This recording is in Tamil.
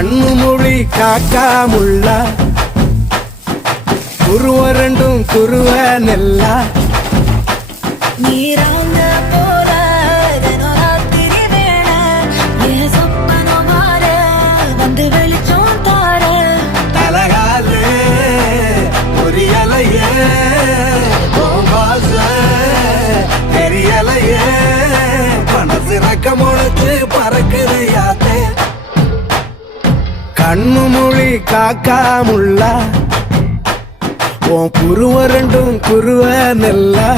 கண்ணு மொழி காக்காமுள்ள குருவ ரெண்டும் குருவ நெல்லா நீராங்க போல தினராத்திரி வேண என் சொப்பனம் மாற வந்து வெளிச்சம் தார தலகாலே பொரியலையே பாச தெரியலையே மனசு ரக்க முளைச்சு பறக்குதையாத்தே கண்ணு மொழி காக்காமுள்ள உன் குருவ ரெண்டும் குருவ நெல்லா